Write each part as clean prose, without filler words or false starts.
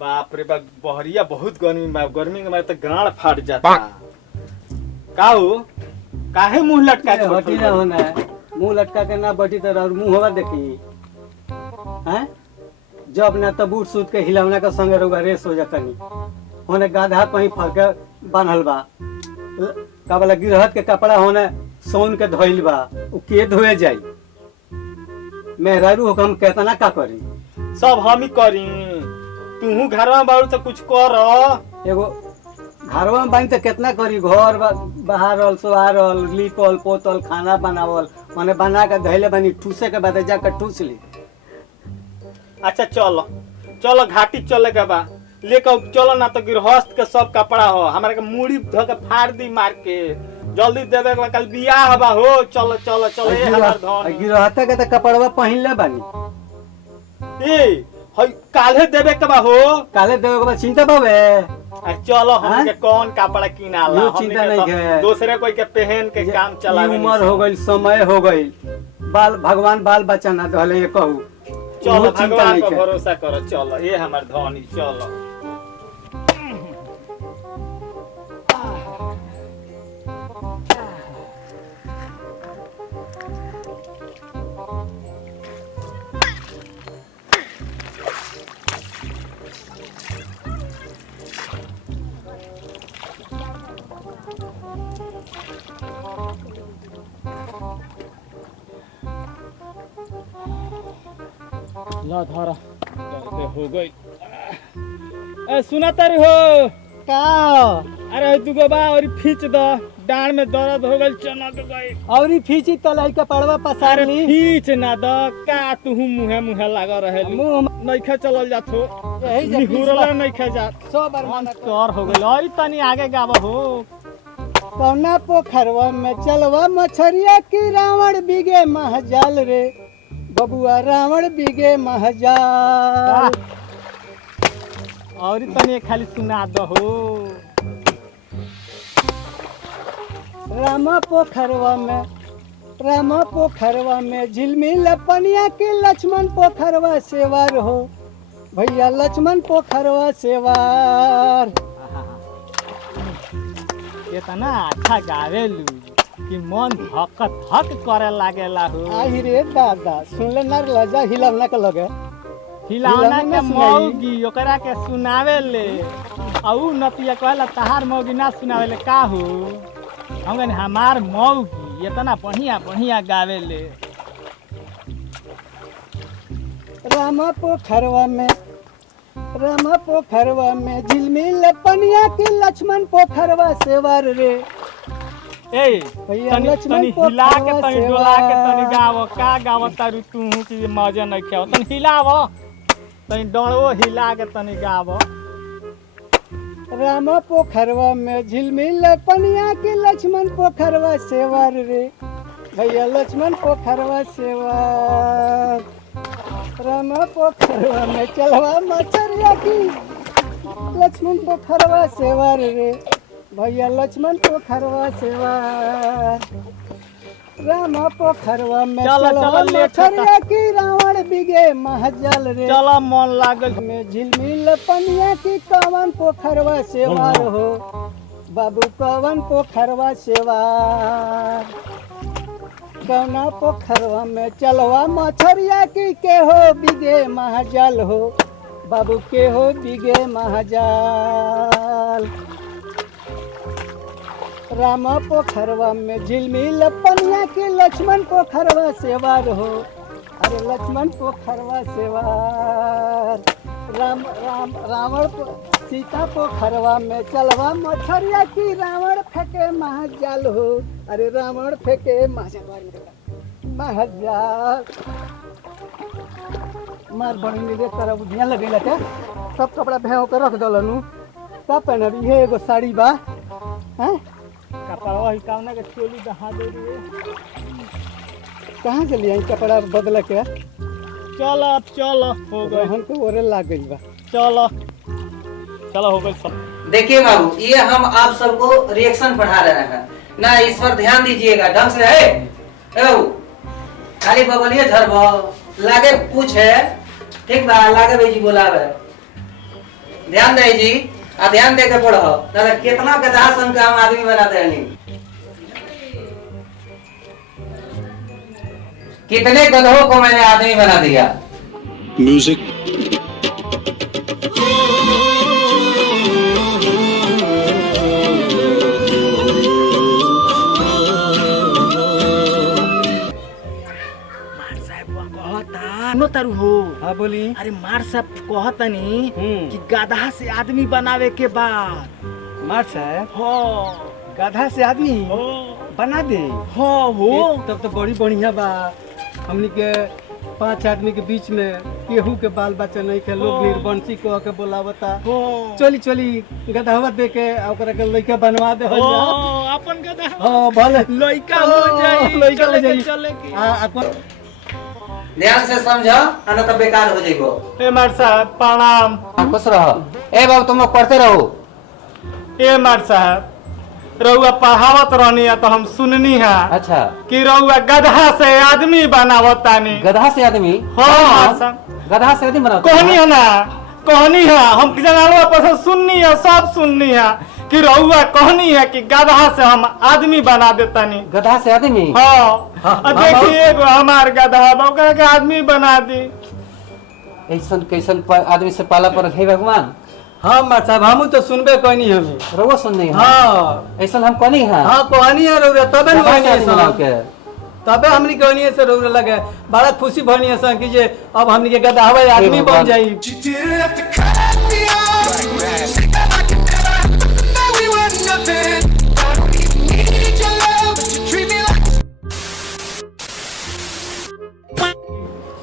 बाप रे बाप बहरिया बहुत गर्मी के मारे तो गाड़ फाट जाता। का हो काहे मुंह लटका के हटी ना होना है, मुंह लटका के ना बैठी तो मुंह होगा देखी हैं। जब ना तो बूट सूट के हिलौना के संगे रोगा रेस हो जाता नहीं होने गाधा कहीं फरके बांधल बा का बोला गिरहत के कपड़ा होने सोन के धोइल बा उ के धोए जाई। मेहरारू हो हम केतना का करी सब हम ही करी। तू घर में बारू तो कुछ कर। एगो घरवा में बानी तो कितना करी घर बहारल सोहारल लिपल पोतल खाना बनावल मने बना के धैले बानी ठूसे के बाद जाकर ठूस ली। अच्छा चलो चलो घाटी चले के बा लेकर चलो ना तो गृहस्थ के सब कपड़ा हो हमारे के मुड़ी धो के फाड़ दी मार के जल्दी देवे के कल बियाह बा हो। चलो चलो चलो ए हमार धन गिरहत के तो कपड़वा पहिन ले बानी ए हई काले देवे के बा हो। काले देवे के बाद चिंता बावे चलो हम के कौन कपड़ा किनाला यो चिंता नहीं है दूसरे कोई के पहन के काम चलावे। उम्र हो गई समय हो गई बाल भगवान बाल बच्चा ना दहले ये कहू। चलो भगवान पर भरोसा करो। चलो ये हमार धनी चलो। ला धारा हो गई। ए सुना तारी हो का अरे दुगो बा और खींच द डांड में दर्द हो गई चमक गई औरी फीची तलाई के पड़वा पसार ली खींच ना द का तू मुहे मुहे लागा रहे मुंह नइखे चलल जातो यही जा निहुरला नइखे जात 100 बार मना कर हो गई और तनी आगे गावा हो। कौना पोखरवा में चलवा मछरिया की रावण बिगे महजाल रे बबुआ रावण बिगे महजाल। और तनी खाली सुना दो हो। रामा पोखरवा में झिलमिल पनिया के लक्ष्मण पोखरवा सेवार हो भैया लक्ष्मण पोखरवा सेवार। इतना अच्छा गावेलू कि मन धक धक करे लागेला हो। आही रे दादा सुनले ना लजा हिलवना के लगे हिलावना के मौगी ओकरा के सुनावे ले औ नतिया कहला तहार मौगी ना सुनावे ले का हो। हम कहनी हमार मौगी इतना बढ़िया बढ़िया गावे ले। रामा पोखरवा में झिलमिल पनिया के लक्ष्मण पोखरवा सेवार रे। ए भैया तनी लक्ष्मण तनी हिला के पोखरवा तनी डोला के तनी सेवार। गावो का गावो तारू तू की मजा नहीं खाओ तनी हिलावो तनी डोलवो हिला के तनी गावो। रामा पोखरवा में झिलमिल पनिया के लक्ष्मण पोखरवा सेवार रे भैया लक्ष्मण पोखरवा सेवार। रामा पोखरवा में चलवा मछरिया की लक्ष्मण पोखरवा सेवार रे भैया लक्ष्मण पोखरवा सेवार। रामा पोखरवा में चलो, चलवा चलो, लेट मछरिया की रावण बिगे महजाल रे चलो मन लागल में झिलमिल पनिया की कवन पोखरवा सेवार हो बाबू कवन पोखरवा सेवार। कवना पोखरवा में चलवा मछरिया की के हो बिगे महाजाल हो बाबू के हो बिगे महाजाल। रामा पोखरवा में झिलमिल पनिया की लक्ष्मण पोखरवा सेवार हो अरे लक्ष्मण पोखरवा सेवार। रावण सीता पोखरवा में चलवा मछरिया की रावण फेंके महाजाल हो अरे रावण फेंके महाजाल। मार बड़ी रे तरह बुझिया लगेला के सब कपड़ा भेव के रख दलनु का पहनबी हे एगो साड़ी बा हैं कपड़वा ही कावना के चोली दहा दे रे। कहाँ से लिया कपड़ा बदल के चलो अब चलो हो गए हम तो ओरे लाग गई बा। चलो चलो हो गए सब। देखिए बाबू ये हम आप सबको रिएक्शन पढ़ा रहे हैं ना इस पर ध्यान दीजिएगा ढंग से है। खाली बगलिए झरबो लागे पूछ है ठीक बा लागे बेजी बोलावे ध्यान दे जी, आ ध्यान दे के पढ़ो। दादा कितना गधा सन का हम आदमी बना दे नहीं। कितने गधों को मैंने आदमी बना दिया। Music. नो तारू हो। हाँ बोली। अरे मार साहब कहतनी कि गधा से आदमी बनावे के बाद मार साहब हो गधा से आदमी बना दे। हो हो तब तो बड़ी बढ़िया बा। हमनी के 5 आदमी के बीच में केहू के बाल बच्चा नहीं के लोग निर्बंसी कह के बोलावता। चली चली गधवा दे के ओकरा के लइका बनवा दे हो जा। अपन गधा हां भले लइका हो जाई, लइका हो जाई। चले के अपन ध्यान से समझो, अन्य तो बेकार हो जाएगो। ए मार साहब प्रणाम। खुश रहो। ए बाबू तुम लोग पढ़ते रहो। ए मार साहब रउआ पढ़ावत रहनी है तो हम सुननी है अच्छा कि रउआ गधा से आदमी बनावत तानी। गधा से आदमी? हाँ मार साहब गधा से आदमी बनाते कहनी है ना, कहनी है हम जनालवा पर सुननी है, सब सुननी है कि रउआ कहनी है कि गधा से हम आदमी बना देतानी। गधा से आदमी? हाँ देखिए एगो हमार गधा ओकरा के आदमी बना दी। ऐसन कैसन आदमी से पाला पर हे भगवान। हाँ मार साहब हमू तो सुनबे कहनी हमें। रउआ सुननी है? हाँ ऐसन हम कहनी है। हाँ कहनी है रउरा तबे न कहनी है बना के। तबे हमनी कहनी है से रउरा लगे बड़ा खुशी भनी है सन कि जे अब हमनी के गधावा आदमी बन जाई।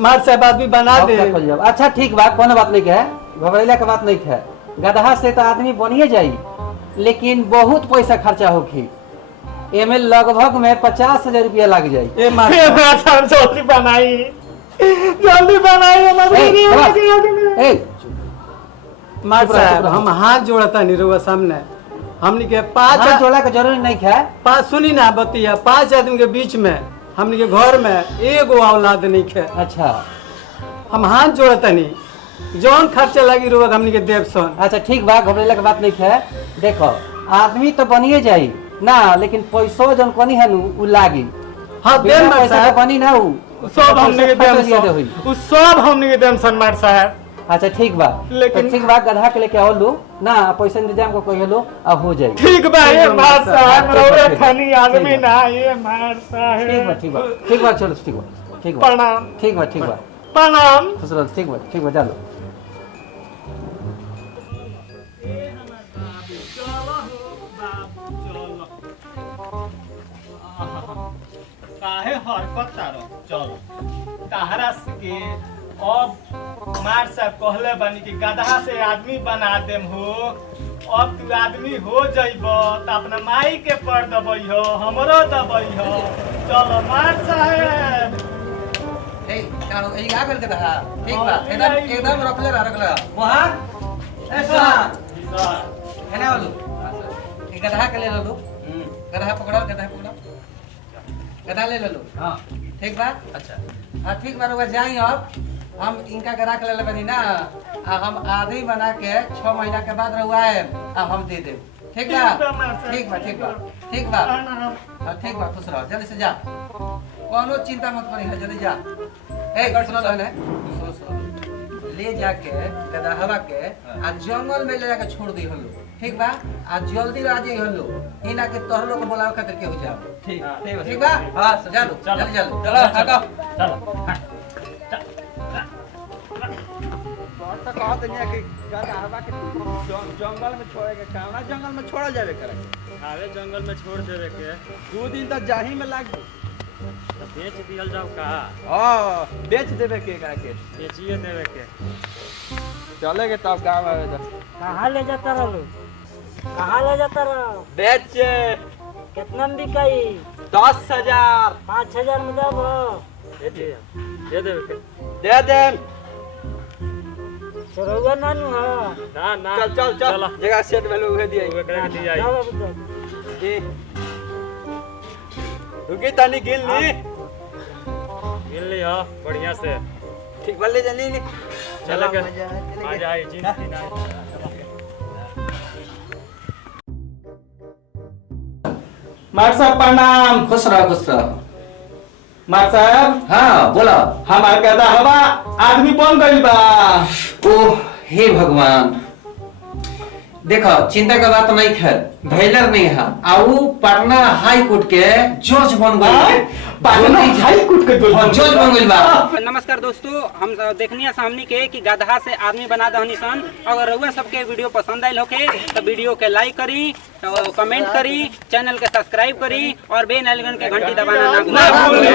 मार साहब आदमी बना दे। अच्छा ठीक बात, कोनो बात नहीं है, घबराइला के बात नहीं है। गधा से तो आदमी बनिए जाई, लेकिन बहुत पैसा खर्चा होगी। एमे लगभग में 50,000 रुपया लग जाई। ए मार साहब जल्दी बनाई, जल्दी बनाई। मार साहब हम हाथ जोड़ता नहीं रउआ सामने। हमनी के 5 हाथ जोड़ा के जरूरी नहीं है। 5 सुनी ना बतिया 5 आदमी के बीच में हमनी के घर में एगो औलाद नहीं है। अच्छा हम हाथ जोड़ता नहीं, जौन खर्चा लगी रोग हमनी के देव सन। अच्छा ठीक बा, घबराइला के बात नहीं है। देखो आदमी तो बनिए जाई ना, लेकिन पैसो जौन कनी है उ लागी। हाँ देम मार पैसा साहब बनी ना उ सब हमने के देम उ सब हमने के देम सन मार साहब। अच्छा ठीक बा, लेकिन ठीक बा गधा के लेके आओ लो ना, पैसा इंतजाम को कह लो आ हो जाई। ठीक बा ये मार साहब रउआ खानी आदमी ना ये मार साहब। ठीक बा ठीक बा ठीक बा, चलो ठीक बा ठीक बा प्रणाम। ठीक बा ठीक बा प्रणाम। खुश रहो। ठीक बा चलो। काहे हरकत तारो चलो ताहरा के अब मार साहब कहले बानी कि गधा से आदमी बना देम हो। अब तू आदमी हो जइब त अपना माई के पर दबई हो, हमरो दबई हो। चलो मार साहब। ए कानो ए का कर के रहा? ठीक बा, एकदम रखले वहां ए सोहा है ना बोलू। एक गधा के ले लो। गधा पकड़ो, गधा ले लो। हां ठीक बा। अच्छा हां ठीक बा, रुआ जाई। अब हम इनका गधा के ले लेबनी ना, हम आदमी बना के 6 महीना के बाद रुआ है हम दे देब। ठीक बा ठीक बा ठीक बा ठीक बा। हां ठीक बा, खुश रहो। जल्दी से जा, कोनो चिंता मत करी, जल्दी जा। ए सुनो ने ले जाके गधावा के आ जंगल में ले जाके छोड़ दी हलो। ठीक बा, आ जल्दी आ जाई हलो, इना के तोहर लोग बुलावे खातिर के हो जाओ। ठीक बा। हां चलो जल्दी चलो आगा चलो। तो कहा दुनिया के गधा के जंगल में छोड़े के कावना जंगल में छोड़ जावे करे। हावे जंगल में छोड़ देवे के 2 दिन तक जाही में लाग तो बेच दियल जाओ का। हां बेच देवे के करा के बेचिए देवे के। चले के तब गांव आवे तो कहाँ ले जाता रहो? कहाँ ले जाता रहो? बेच कितना में बिकाई? 10,000 5,000 में दब दे देवे के। दे दे। चरौगा नानू है ना ना चल जगह सेट में लोग दिए। जाओ बाबू जाओ। रुकी तनी गिन ली। मिल ली हो बढ़िया से। ठीक बोले जल्दी चले के आ जाए जींस की ना। मार साहब प्रणाम। खुश रहो खुश रहो। मार साहब हाँ बोलो। हमार गधा हवा आदमी बन गइल बा। ओ हे भगवान, देखो चिंता का बात नहीं है, भेलर नहीं है, आउ पटना हाई कोर्ट के जज बन गए। पटना हाई कोर्ट के जज बन गइल बा। नमस्कार दोस्तों, हम देखनी है सामने के कि गधा से आदमी बना दहनी सन। अगर रउआ सबके वीडियो पसंद आइल होके तो वीडियो के लाइक करी, तो कमेंट करी, चैनल के सब्सक्राइब करी और बेल आइकन के घंटी दबाना ना भूली।